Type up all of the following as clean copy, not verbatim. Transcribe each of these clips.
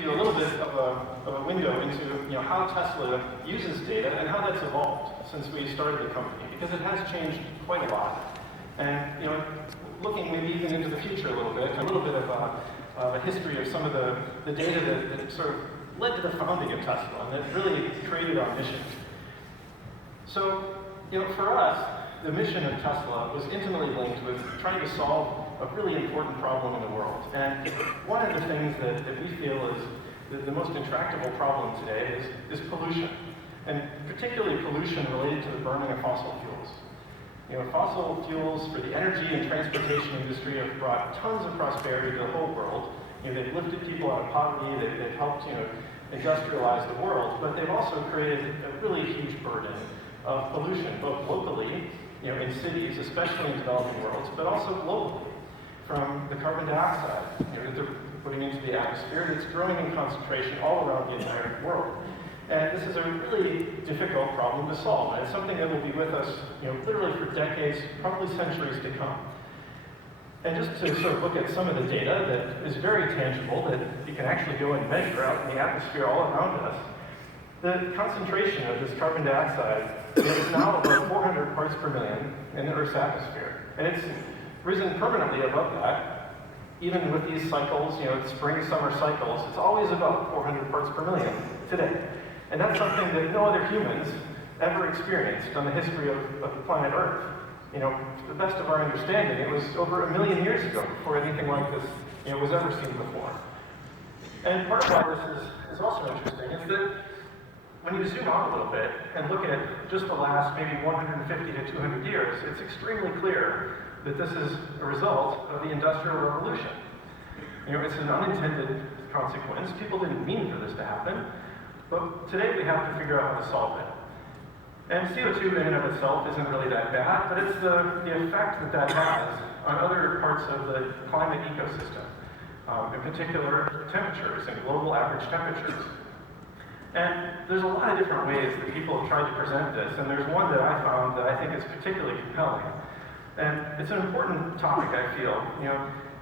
give you a little bit of a window into how Tesla uses data and how that's evolved since we started the company, because it has changed quite a lot. And looking maybe even into the future a little bit of a history of some of the data that sort of led to the founding of Tesla and that really created our mission. So, for us, the mission of Tesla was intimately linked with trying to solve a really important problem in the world. And one of the things that we feel is the most intractable problem today is pollution, and particularly pollution related to the burning of fossil fuels. Fossil fuels for the energy and transportation industry have brought tons of prosperity to the whole world. They've lifted people out of poverty, they've helped industrialize the world, but they've also created a really huge burden of pollution, both locally, in cities, especially in developing worlds, but also globally, from the carbon dioxide that they're putting into the atmosphere. It's growing in concentration all around the entire world. And this is a really difficult problem to solve. And it's something that will be with us literally for decades, probably centuries to come. And just to sort of look at some of the data that is very tangible, that you can actually go and measure out in the atmosphere all around us, the concentration of this carbon dioxide is now about 400 parts per million in the Earth's atmosphere. And it's risen permanently above that, even with these cycles, spring, summer cycles. It's always about 400 parts per million today. And that's something that no other humans ever experienced on the history of the planet Earth. To the best of our understanding, it was over 1 million years ago before anything like this was ever seen before. And part of why this is also interesting is that when you zoom out a little bit and look at just the last maybe 150 to 200 years, it's extremely clear that this is a result of the Industrial Revolution. It's an unintended consequence. People didn't mean for this to happen, but today we have to figure out how to solve it. And CO2 in and of itself isn't really that bad, but it's the effect that has on other parts of the climate ecosystem, in particular temperatures and global average temperatures. And there's a lot of different ways that people have tried to present this, and there's one that I found that I think is particularly compelling. And it's an important topic, I feel,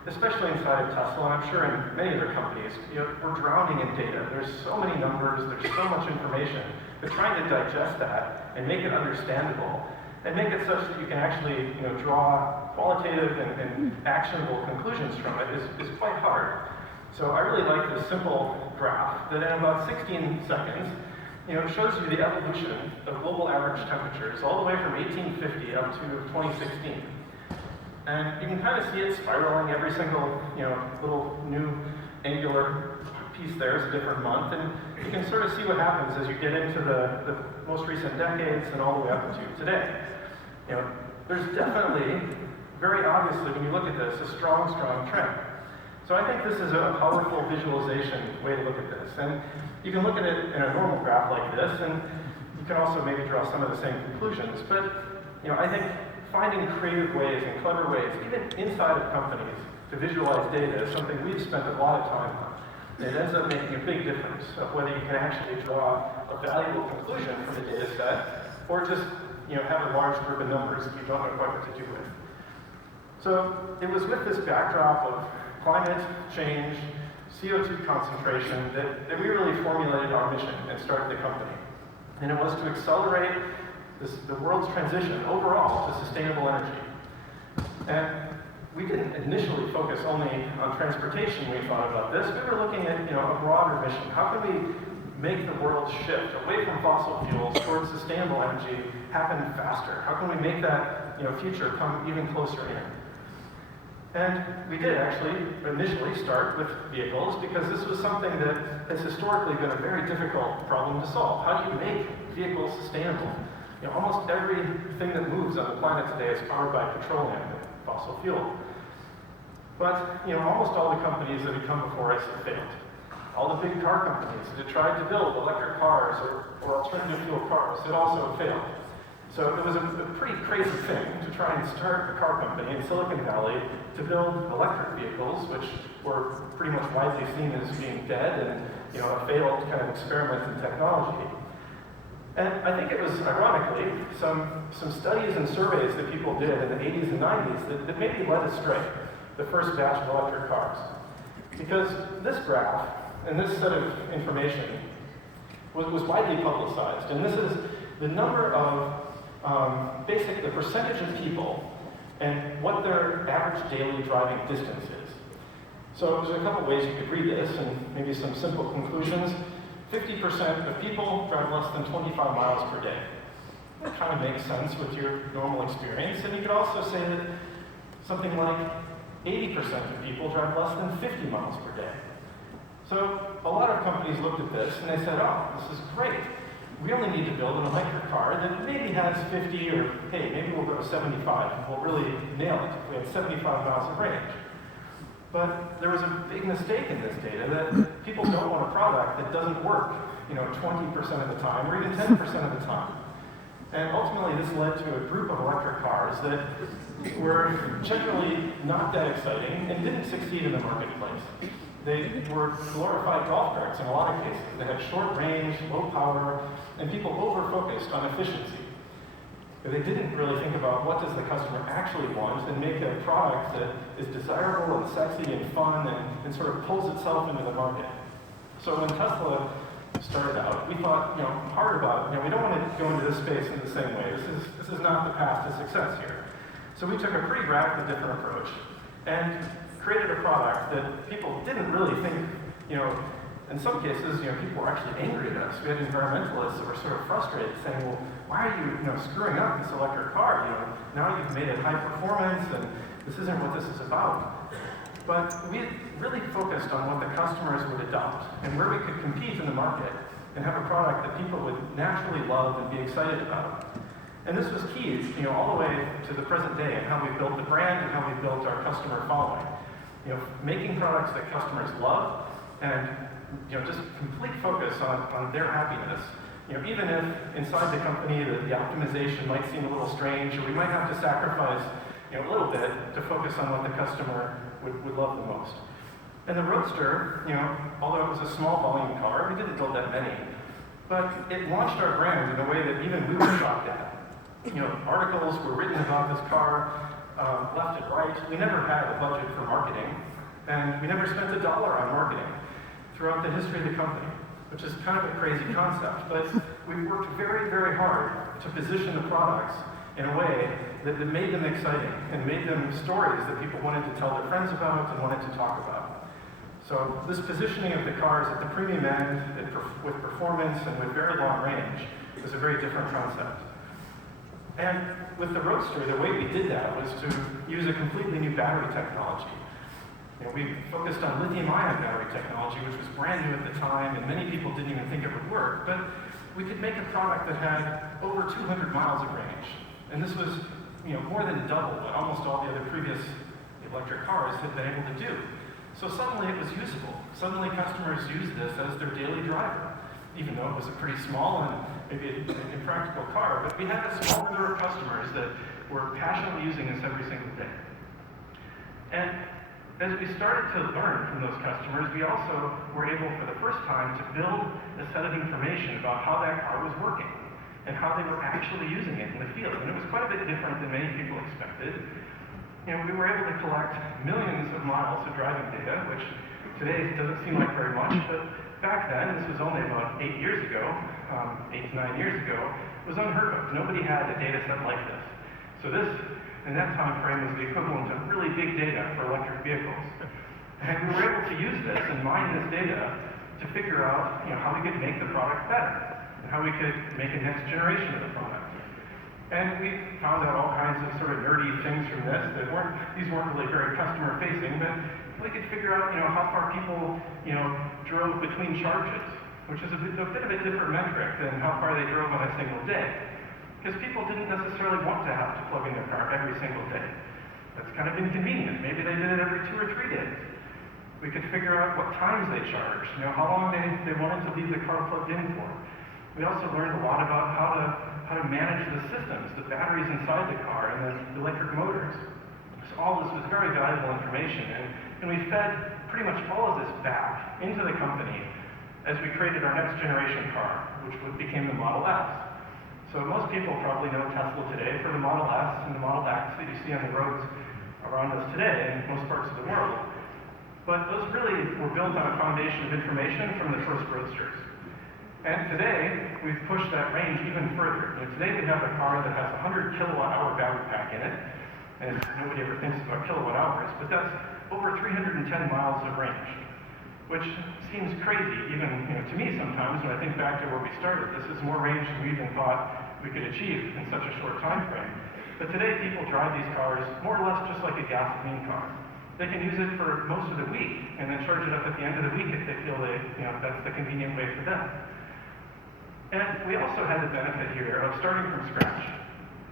especially inside of Tesla, and I'm sure in many other companies, we're drowning in data. There's so many numbers, there's so much information, but trying to digest that and make it understandable, and make it such that you can actually draw qualitative and actionable conclusions from it is quite hard. So I really like this simple graph that in about 16 seconds, shows you the evolution of global average temperatures all the way from 1850 up to 2016. And you can kind of see it spiraling every single, little new angular piece there is a different month, and you can sort of see what happens as you get into the most recent decades and all the way up to today. There's definitely, very obviously, when you look at this, a strong trend. So I think this is a powerful visualization way to look at this. And you can look at it in a normal graph like this, and you can also maybe draw some of the same conclusions. But I think finding creative ways and clever ways, even inside of companies, to visualize data is something we've spent a lot of time on. It ends up making a big difference of whether you can actually draw a valuable conclusion from a data set, or just have a large group of numbers that you don't know quite what to do with. So it was with this backdrop of climate change, CO2 concentration, that we really formulated our mission and started the company. And it was to accelerate the world's transition overall to sustainable energy. And we didn't initially focus only on transportation when we thought about this. We were looking at a broader mission. How can we make the world shift away from fossil fuels towards sustainable energy happen faster? How can we make that future come even closer in? And we did actually initially start with vehicles, because this was something that has historically been a very difficult problem to solve. How do you make vehicles sustainable? Almost everything that moves on the planet today is powered by petroleum, fossil fuel. But almost all the companies that have come before us have failed. All the big car companies that have tried to build electric cars or alternative fuel cars, it also failed. So it was a pretty crazy thing to try and start a car company in Silicon Valley to build electric vehicles, which were pretty much widely seen as being dead and a failed kind of experiment in technology. And I think it was, ironically, some studies and surveys that people did in the 80s and 90s that maybe led astray the first batch of electric cars. Because this graph, and this set of information was widely publicized. And this is the number of the percentage of people and what their average daily driving distance is. So there's a couple ways you could read this, and maybe some simple conclusions. 50% of people drive less than 25 miles per day. That kind of makes sense with your normal experience. And you could also say that something like 80% of people drive less than 50 miles per day. So a lot of companies looked at this and they said, oh, this is great. We only need to build an electric car that maybe has 50 or, hey, maybe we'll go to 75 and we'll really nail it if we have 75 miles of range. But there was a big mistake in this data that people don't want a product that doesn't work, 20% of the time or even 10% of the time. And ultimately this led to a group of electric cars that were generally not that exciting and didn't succeed in the marketplace. They were glorified golf carts in a lot of cases. They had short range, low power, and people over-focused on efficiency. But they didn't really think about what does the customer actually want and make a product that is desirable and sexy and fun and sort of pulls itself into the market. So when Tesla started out, we thought, hard about it. We don't want to go into this space in the same way. This is not the path to success here. So we took a pretty radically different approach and created a product that people didn't really think, in some cases, people were actually angry at us. We had environmentalists that were sort of frustrated, saying, well, why are you, screwing up this electric car? Now you've made it high performance, and this isn't what this is about. But we really focused on what the customers would adopt and where we could compete in the market and have a product that people would naturally love and be excited about. And this was key, all the way to the present day and how we built the brand and how we built our customer following. Making products that customers love and just complete focus on their happiness. Even if inside the company the optimization might seem a little strange, or we might have to sacrifice a little bit to focus on what the customer would love the most. And the Roadster, although it was a small volume car, we didn't build that many, but it launched our brand in a way that even we were shocked at. Articles were written about this car left and right. We never had a budget for marketing, and we never spent $1 on marketing throughout the history of the company, which is kind of a crazy concept, but we worked very, very hard to position the products in a way that made them exciting and made them stories that people wanted to tell their friends about and wanted to talk about. So this positioning of the cars at the premium end with performance and with very long range was a very different concept. And with the Roadster, the way we did that was to use a completely new battery technology. We focused on lithium-ion battery technology, which was brand new at the time, and many people didn't even think it would work, but we could make a product that had over 200 miles of range. And this was more than double what almost all the other previous electric cars had been able to do. So suddenly it was usable. Suddenly customers used this as their daily driver, even though it was a pretty small and maybe an impractical car, but we had a small number of customers that were passionately using this every single day. And as we started to learn from those customers, we also were able for the first time to build a set of information about how that car was working and how they were actually using it in the field. And it was quite a bit different than many people expected. We were able to collect millions of miles of driving data, which today doesn't seem like very much, but back then, this was only about 8 years ago, 8 to 9 years ago, it was unheard of. Nobody had a data set like this. So this, in that time frame, was the equivalent of really big data for electric vehicles. And we were able to use this and mine this data to figure out how we could make the product better and how we could make a next generation of the product. And we found out all kinds of sort of nerdy things from this that these weren't really very customer facing, but we could figure out how far people drove between charges, which is a bit of a different metric than how far they drove on a single day. Because people didn't necessarily want to have to plug in their car every single day. That's kind of inconvenient. Maybe they did it every 2 or 3 days. We could figure out what times they charged, how long they wanted to leave the car plugged in for. We also learned a lot about how to manage the systems, the batteries inside the car and the electric motors. So all this was very valuable information, and we fed pretty much all of this back into the company as we created our next generation car, which became the Model S. So most people probably know Tesla today for the Model S and the Model X that you see on the roads around us today in most parts of the world. But those really were built on a foundation of information from the first roadsters. And today, we've pushed that range even further. Today we have a car that has a 100 kilowatt hour battery pack in it, and nobody ever thinks about kilowatt hours, but that's over 310 miles of range, which seems crazy, even to me sometimes when I think back to where we started. This is more range than we even thought we could achieve in such a short time frame. But today people drive these cars more or less just like a gasoline car. They can use it for most of the week and then charge it up at the end of the week if they feel that's the convenient way for them. And we also had the benefit here of starting from scratch.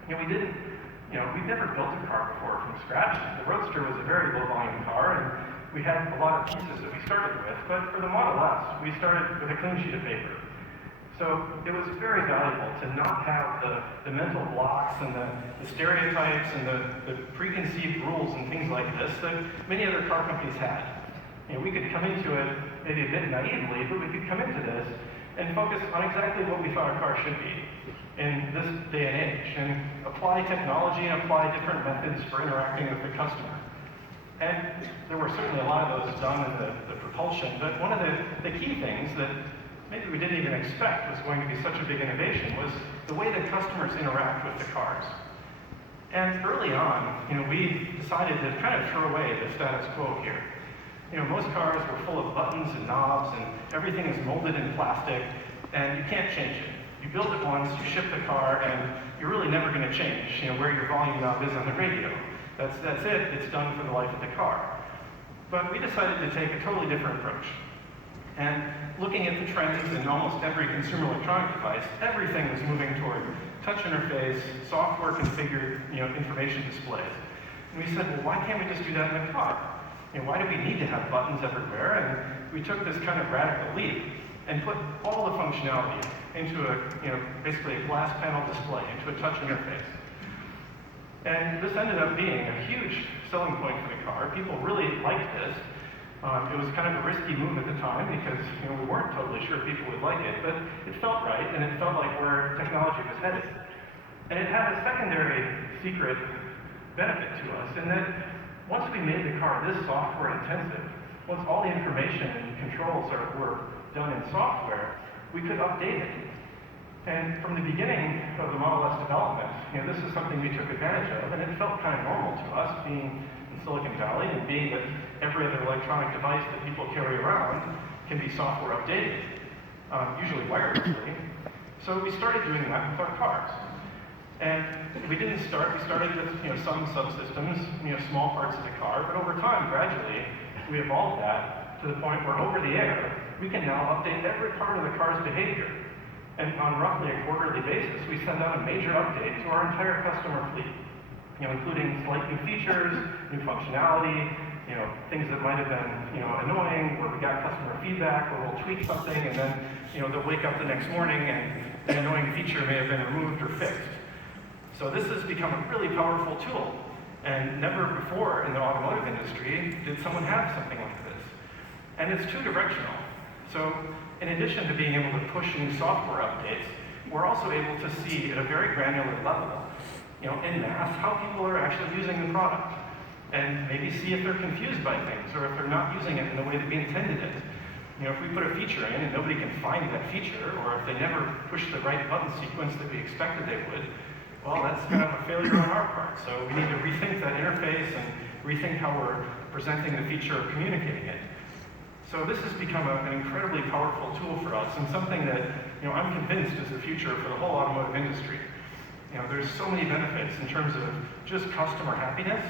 We'd never built a car before from scratch. The Roadster was a very low volume car, and we had a lot of pieces that we started with, but for the Model S, we started with a clean sheet of paper. So it was very valuable to not have the mental blocks and the stereotypes and the preconceived rules and things like this that many other car companies had. We could come into it maybe a bit naively, but we could come into this and focus on exactly what we thought a car should be in this day and age, and apply technology and apply different methods for interacting with the customer. And there were certainly a lot of those done in the propulsion, but one of the key things that maybe we didn't even expect was going to be such a big innovation was the way that customers interact with the cars. And early on, we decided to kind of throw away the status quo here. Most cars were full of buttons and knobs, and everything is molded in plastic, and you can't change it. You build it once, you ship the car, and you're really never going to change where your volume knob is on the radio. That's it, it's done for the life of the car. But we decided to take a totally different approach. And looking at the trends in almost every consumer electronic device, everything was moving toward touch interface, software configured information displays. And we said, well, why can't we just do that in the car? Why do we need to have buttons everywhere? And we took this kind of radical leap and put all the functionality into basically a glass panel display, into a touch interface. And this ended up being a huge selling point for the car. People really liked this. It was kind of a risky move at the time because we weren't totally sure people would like it, but it felt right and it felt like where technology was headed. And it had a secondary secret benefit to us in that once we made the car this software intensive, once all the information and controls were done in software, we could update it. And from the beginning of the Model S development, this is something we took advantage of, and it felt kind of normal to us being in Silicon Valley and being that every other electronic device that people carry around can be software updated, usually wirelessly. So we started doing that with our cars. And we started with some subsystems, small parts of the car, but over time, gradually, we evolved that to the point where over the air, we can now update every part of the car's behavior. And on roughly a quarterly basis, we send out a major update to our entire customer fleet, including slight new features, new functionality, things that might have been, annoying, where we got customer feedback, where we'll tweak something, and then, they'll wake up the next morning and an annoying feature may have been removed or fixed. So this has become a really powerful tool, and never before in the automotive industry did someone have something like this. And it's two-directional. So in addition to being able to push new software updates, we're also able to see at a very granular level, en masse, how people are actually using the product. And maybe see if they're confused by things, or if they're not using it in the way that we intended it. If we put a feature in and nobody can find that feature, or if they never push the right button sequence that we expected they would, well, that's kind of a failure on our part. So we need to rethink that interface and rethink how we're presenting the feature or communicating it. So this has become an incredibly powerful tool for us, and something that I'm convinced is the future for the whole automotive industry. There's so many benefits in terms of just customer happiness.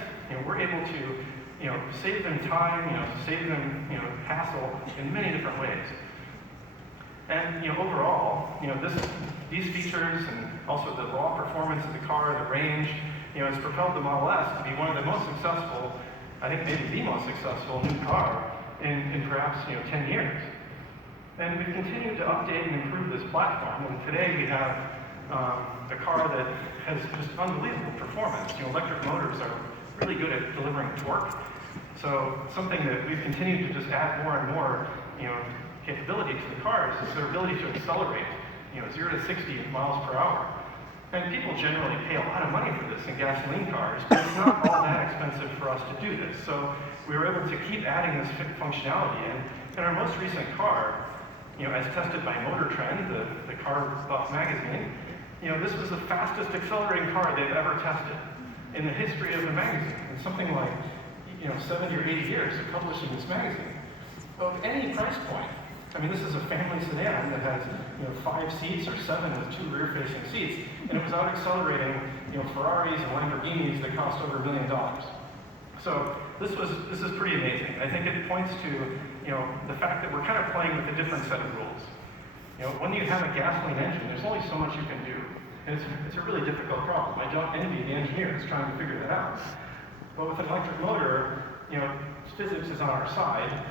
We're able to save them time, save them hassle in many different ways. And overall, these features and also the raw performance of the car, the range, has propelled the Model S to be one of the most successful, I think maybe the most successful new car in perhaps 10 years. And we've continued to update and improve this platform, and today we have a car that has just unbelievable performance. Electric motors are really good at delivering torque. So something that we've continued to just add more and more capability to the cars is their ability to accelerate 0 to 60 miles per hour. And people generally pay a lot of money for this in gasoline cars, but it's not all that expensive for us to do this. So we were able to keep adding this functionality in. In our most recent car, as tested by Motor Trend, the car buff magazine, this was the fastest accelerating car they've ever tested in the history of the magazine. It's something like 70 or 80 years of publishing this magazine. Of any price point. I mean, this is a family sedan that has 5 seats or 7 with 2 rear-facing seats, and it was out accelerating Ferraris and Lamborghinis that cost over $1 million. So this is pretty amazing. I think it points to the fact that we're kind of playing with a different set of rules. When you have a gasoline engine, there's only so much you can do, and it's a really difficult problem. I don't envy the engineers trying to figure that out. But with an electric motor, physics is on our side,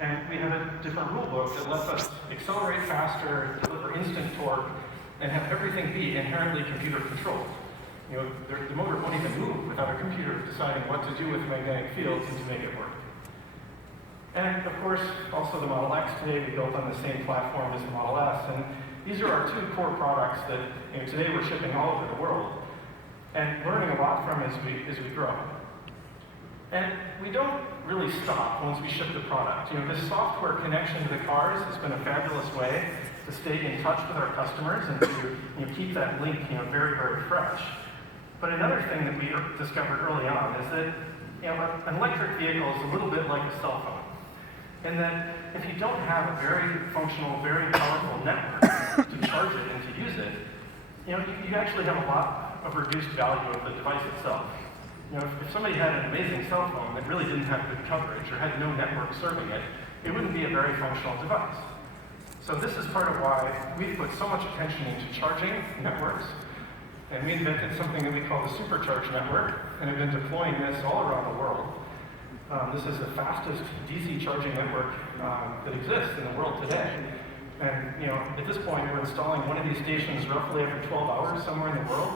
and we have a different rule book that lets us accelerate faster, deliver instant torque, and have everything be inherently computer controlled. The motor won't even move without a computer deciding what to do with magnetic fields and to make it work. And of course, also the Model X today, we built on the same platform as the Model S, and these are our 2 core products that today we're shipping all over the world, and learning a lot from as we grow. And we don't really stop once we ship the product. This software connection to the cars has been a fabulous way to stay in touch with our customers and to keep that link very, very fresh. But another thing that we discovered early on is that an electric vehicle is a little bit like a cell phone, in that if you don't have a very functional, very powerful network to charge it and to use it, you actually have a lot of reduced value of the device itself. If somebody had an amazing cell phone that really didn't have good coverage or had no network serving it, it wouldn't be a very functional device. So this is part of why we've put so much attention into charging networks, and we invented something that we call the Supercharge Network, and have been deploying this all around the world. This is the fastest DC charging network that exists in the world today. And at this point, we're installing one of these stations roughly every 12 hours somewhere in the world.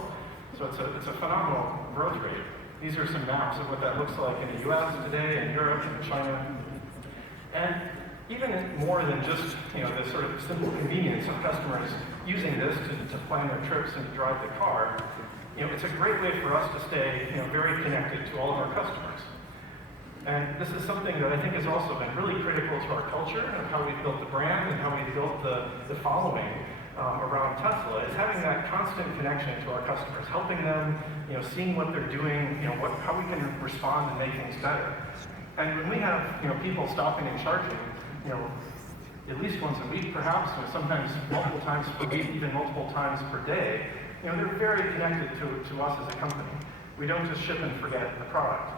So it's a phenomenal growth rate. These are some maps of what that looks like in the US today, in Europe, in China. And even more than just the sort of simple convenience of customers using this to plan their trips and to drive the car, it's a great way for us to stay very connected to all of our customers. And this is something that I think has also been really critical to our culture and how we've built the brand and how we've built the following around Tesla, is having that constant connection to our customers, helping them, seeing what they're doing, how we can respond and make things better. And when we have people stopping and charging, at least once a week perhaps, sometimes multiple times per week, even multiple times per day, they're very connected to us as a company. We don't just ship and forget the product.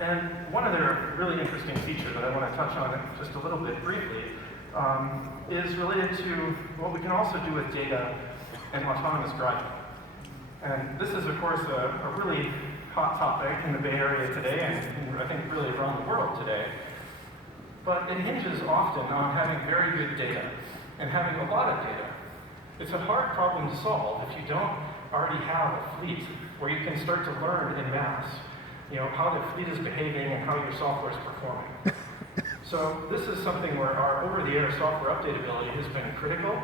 And one other really interesting feature that I want to touch on just a little bit briefly is related to what we can also do with data and autonomous driving. And this is, of course, a really hot topic in the Bay Area today, and I think really around the world today. But it hinges often on having very good data and having a lot of data. It's a hard problem to solve if you don't already have a fleet where you can start to learn in mass, how the fleet is behaving and how your software is performing. So this is something where our over-the-air software updatability has been critical,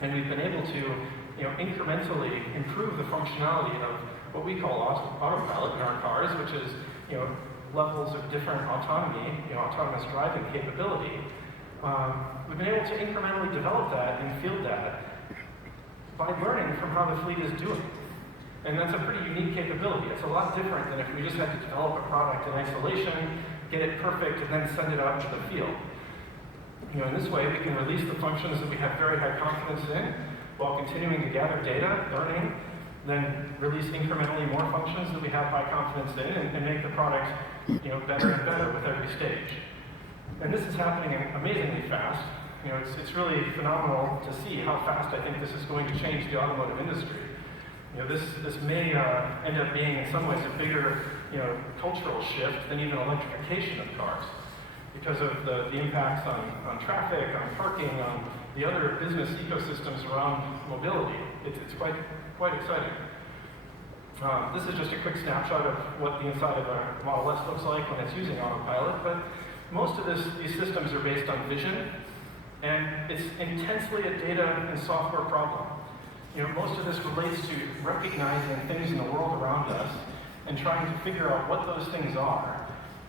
and we've been able to incrementally improve the functionality of what we call autopilot in our cars, which is levels of different autonomy, autonomous driving capability. We've been able to incrementally develop that and field that by learning from how the fleet is doing. And that's a pretty unique capability. It's a lot different than if we just had to develop a product in isolation, get it perfect, and then send it out into the field. In this way, we can release the functions that we have very high confidence in, while continuing to gather data, learning, then release incrementally more functions that we have high confidence in, and make the product better and better with every stage. And this is happening amazingly fast. It's really phenomenal to see how fast I think this is going to change the automotive industry. This may end up being in some ways a bigger cultural shift than even electrification of cars, because of the impacts on traffic, on parking, on the other business ecosystems around mobility. It's quite exciting. This is just a quick snapshot of what the inside of a Model S looks like when it's using autopilot, but most of these systems are based on vision, and it's intensely a data and software problem. Most of this relates to recognizing things in the world around us and trying to figure out what those things are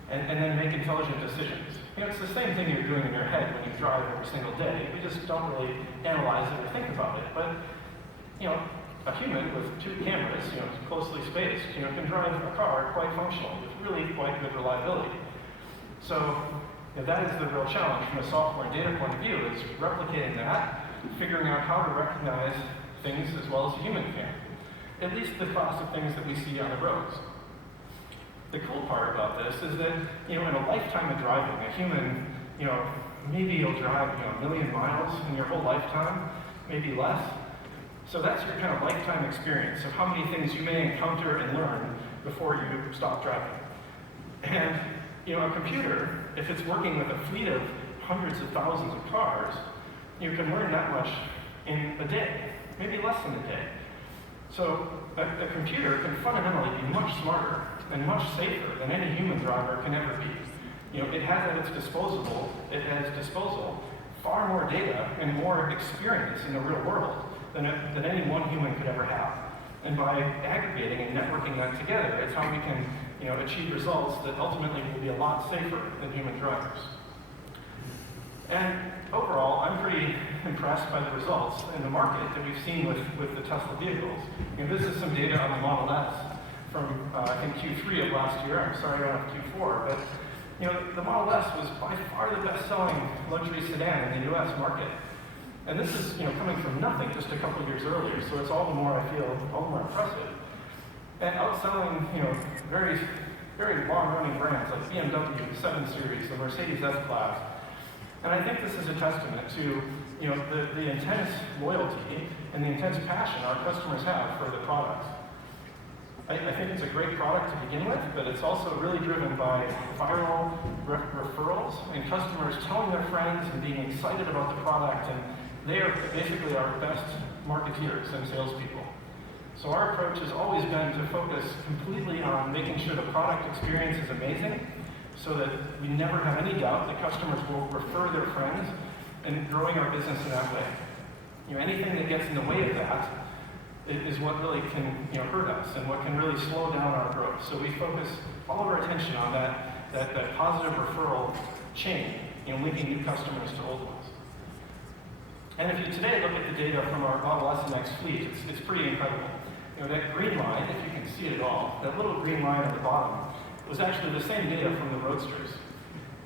and then make intelligent decisions. It's the same thing you're doing in your head when you drive every single day. We just don't really analyze it or think about it. But, a human with two cameras, closely spaced, can drive a car quite functional with really quite good reliability. So that is the real challenge from a software and data point of view, is replicating that, figuring out how to recognize things as well as a human can. At least the class of things that we see on the roads. The cool part about this is that, in a lifetime of driving, a human, maybe you'll drive, 1 million miles in your whole lifetime, maybe less. So that's your kind of lifetime experience of how many things you may encounter and learn before you stop driving. And, a computer, if it's working with a fleet of hundreds of thousands of cars, you can learn that much in a day, maybe less than a day. So a computer can fundamentally be much smarter and much safer than any human driver can ever be. It has at its disposal far more data and more experience in the real world than any one human could ever have. And by aggregating and networking that together, it's how we can achieve results that ultimately will be a lot safer than human drivers. And overall, I'm pretty impressed by the results in the market that we've seen with the Tesla vehicles. This is some data on the Model S from, I think, Q3 of last year. I'm sorry, I don't have Q4, but the Model S was by far the best-selling luxury sedan in the US market. And this is coming from nothing just a couple years earlier, so it's all the more, I feel, all the more impressive. And outselling very, very long-running brands like BMW 7 Series, the Mercedes S-Class. And I think this is a testament to the intense loyalty and the intense passion our customers have for the product. I think it's a great product to begin with, but it's also really driven by viral referrals and customers telling their friends and being excited about the product, and they are basically our best marketeers and salespeople. So our approach has always been to focus completely on making sure the product experience is amazing, so that we never have any doubt that customers will refer their friends, and growing our business in that way. Anything that gets in the way of that is what really can hurt us and what can really slow down our growth. So we focus all of our attention on that positive referral chain, linking new customers to old ones. And if you today look at the data from our Model S and X fleet, it's pretty incredible. That green line, if you can see it at all, that little green line at the bottom, was actually the same data from the Roadsters.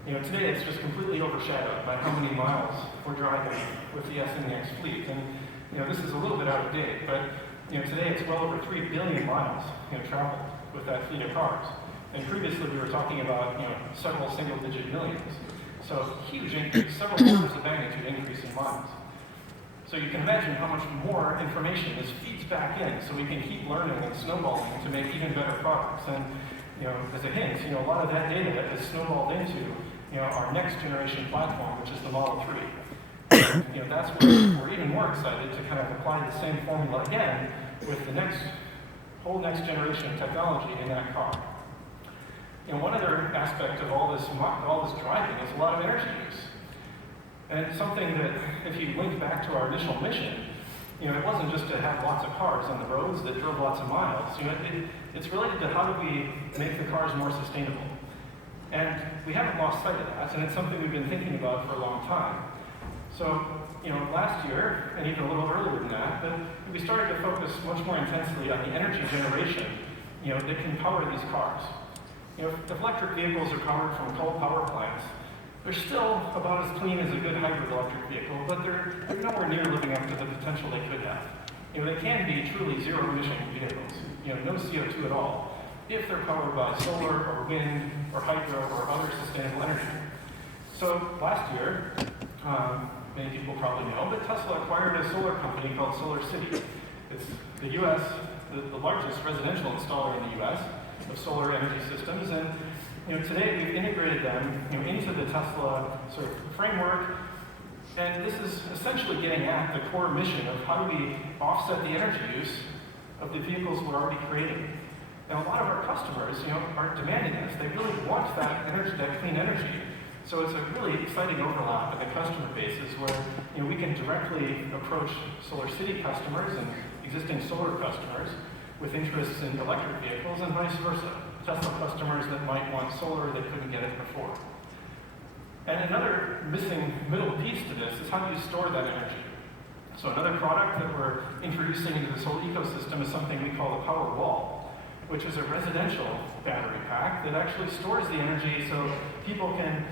Today it's just completely overshadowed by how many miles we're driving with the S and the X fleet. And this is a little bit out of date, but today it's well over 3 billion miles traveled with that fleet of cars. And previously we were talking about several single-digit millions. So huge increase, several orders of magnitude increase in miles. So you can imagine how much more information this feeds back in, so we can keep learning and snowballing to make even better products. And as a hint, a lot of that data is snowballed into our next generation platform, which is the Model 3. And, that's where we're even more excited to kind of apply the same formula again with the whole next generation technology in that car. One other aspect of all this driving is a lot of energy use. And it's something that, if you link back to our initial mission, it wasn't just to have lots of cars on the roads that drove lots of miles. It's related to how do we make the cars more sustainable. And we haven't lost sight of that, and it's something we've been thinking about for a long time. So, last year, and even a little earlier than that, but we started to focus much more intensely on the energy generation, that can power these cars. If electric vehicles are powered from coal power plants, they're still about as clean as a good hybrid electric vehicle, but they're nowhere near living up to the potential they could have. They can be truly zero-emission vehicles, no CO2 at all, if they're powered by solar or wind or hydro or other sustainable energy. So last year, many people probably know, but Tesla acquired a solar company called SolarCity. It's the U.S., the largest residential installer in the U.S. of solar energy systems, and today we've integrated them into the Tesla sort of framework, and this is essentially getting at the core mission of how do we offset the energy use of the vehicles we're already creating. And a lot of our customers, are demanding this. They really want that energy, that clean energy, So it's a really exciting overlap in the customer bases where we can directly approach SolarCity customers and existing solar customers with interests in electric vehicles and vice versa. Tesla customers that might want solar that couldn't get it before. And another missing middle piece to this is how do you store that energy? So another product that we're introducing into this whole ecosystem is something we call the Powerwall, which is a residential battery pack that actually stores the energy so people can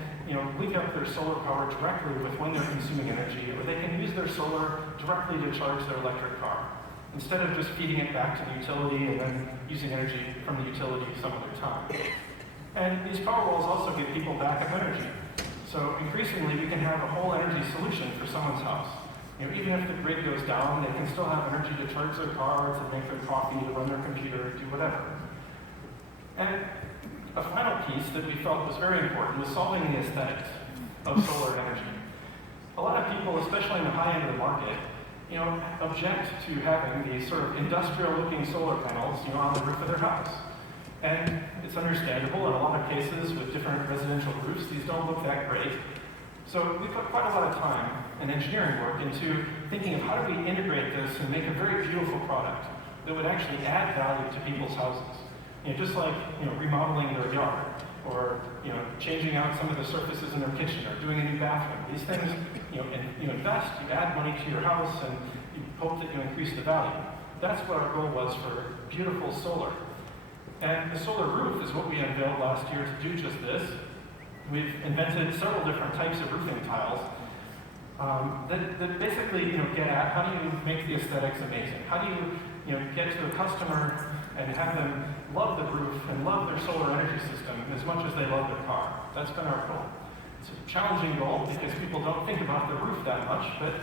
link up their solar power directly with when they're consuming energy, or they can use their solar directly to charge their electric car, instead of just feeding it back to the utility and then using energy from the utility some other time. And these Powerwalls also give people backup energy. So increasingly, we can have a whole energy solution for someone's house. Even if the grid goes down, they can still have energy to charge their car, to make their coffee, to run their computer, do whatever. And a final piece that we felt was very important was solving the aesthetics of solar energy. A lot of people, especially in the high end of the market, object to having these sort of industrial-looking solar panels, on the roof of their house. And it's understandable in a lot of cases with different residential roofs, these don't look that great. So we put quite a lot of time and engineering work into thinking of how do we integrate this and make a very beautiful product that would actually add value to people's houses. Just like remodeling their yard, or changing out some of the surfaces in their kitchen, or doing a new bathroom. These things, you invest, you add money to your house, and you hope that you increase the value. That's what our goal was for beautiful solar. And the solar roof is what we unveiled last year to do just this. We've invented several different types of roofing tiles that basically get at how do you make the aesthetics amazing? How do you get to a customer and have them love the roof and love their solar energy system as much as they love their car? That's been our goal. It's a challenging goal because people don't think about the roof that much, but